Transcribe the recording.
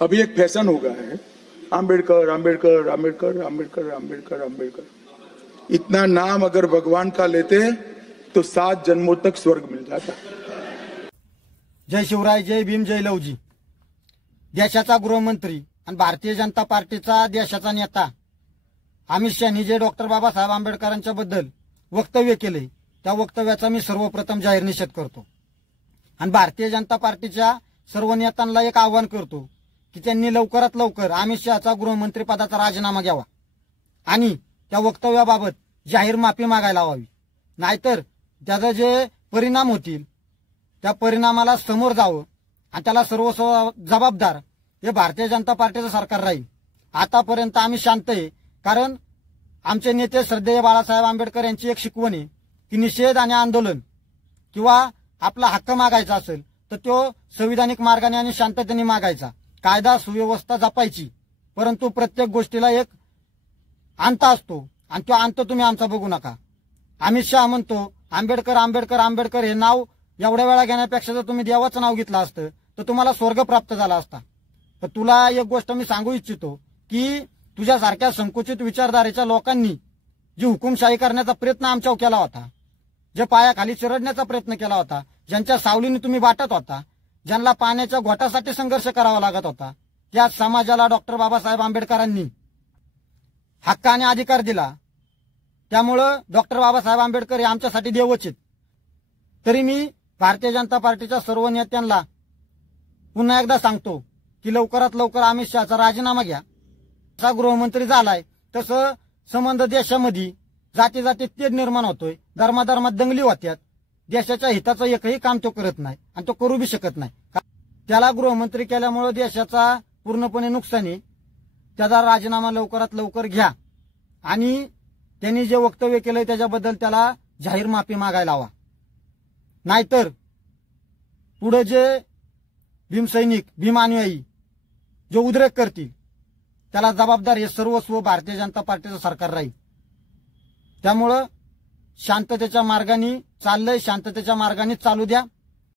अभी एक फैशन हो गया है, आम्बेडकर आम्बेडकर आम्बेडकर आम्बेडकर आम्बेडकर आम्बेडकर। इतना नाम अगर भगवान का लेते तो 7 जन्मों तक स्वर्ग मिल जाता। जय शिवराय, जय भीम, जय लवजी। देशाचा गृहमंत्री आणि भारतीय जनता पार्टीचा देशाचा नेता अमित शहानी जे डॉक्टर बाबासाहेब आंबेडकरांच्या बद्दल वक्तव्य केले, त्या वक्तव्याचा मी सर्वप्रथम जाहीर निषेध करतो आणि भारतीय जनता पार्टीच्या सर्व नेत्यांना एक आवाहन करतो की त्यांनी लवकरात लवकर अमित शहाचा गृहमंत्री पदाचा राजीनामा घ्यावा आणि त्या वक्तव्याबाबत जाहीर माफी मागायला हवी। नाहीतर त्याचे जे परिणाम होतील त्या परिणामाला समोर जावं आणि त्याला सर्व जबाबदार हे भारतीय जनता पार्टीचं सरकार राहील। आतापर्यंत आम्ही शांत आहे, कारण आमचे नेते श्रद्धेय बाळासाहेब आंबेडकर यांची एक शिकवण आहे की निषेध आणि आंदोलन किंवा आपला हक्क मागायचा असेल तर तो संविधानिक मार्गाने आणि शांततेने मागायचा, कायदा सुव्यवस्था जपायची, परंतु प्रत्येक गोष्टीला एक अंत असतो आणि तो अंत तुम्ही आमचा बघू नका। अमित शहा म्हणतो आंबेडकर आंबेडकर आंबेडकर हे नाव एवढ्या वेळा घेण्यापेक्षा जर तुम्ही देवाचं नाव घेतलं असतं तर तुम्हाला स्वर्ग प्राप्त झाला असता। तर तुला एक गोष्ट मी सांगू इच्छितो की तुझ्यासारख्या संकुचित विचारधारेच्या लोकांनी जी हुकुमशाही करण्याचा प्रयत्न आमच्यावर केला होता, जे पायाखाली चिरडण्याचा प्रयत्न केला होता, ज्यांच्या सावलीने तुम्ही वाटत होता, ज्यांना पाण्याच्या घोटासाठी संघर्ष करावा लागत होता, या समाजाला डॉक्टर बाबासाहेब आंबेडकरांनी हक्क आणि अधिकार दिला। त्यामुळं डॉक्टर बाबासाहेब आंबेडकर हे आमच्यासाठी देवच आहेत। तरी मी भारतीय जनता पार्टीच्या सर्व नेत्यांना पुन्हा एकदा सांगतो की लवकरात लवकर अमित शहाचा राजीनामा घ्या। जसा गृहमंत्री झालाय तसं संबंध देशामध्ये जाती जातीत तेढ निर्माण होतोय, धर्माधर्मात दंगली होत्यात, देशाच्या हिताचं एकही काम तो करत नाही आणि तो करू बी शकत नाही। त्याला गृहमंत्री केल्यामुळे देशाचा पूर्णपणे नुकसान आहे। त्याचा राजीनामा लवकरात लवकर घ्या आणि त्यांनी जे वक्तव्य केलंय त्याच्याबद्दल त्याला जाहीर माफी मागायला हवा। नाहीतर पुढे जे भीमसैनिक भीम अनुयायी जो उद्रेक करतील त्याला जबाबदार हे सर्वस्व भारतीय जनता पार्टीचं सरकार राहील। त्यामुळं शांततेच्या मार्गाने चाललंय, शांततेच्या मार्गाने चालू द्या।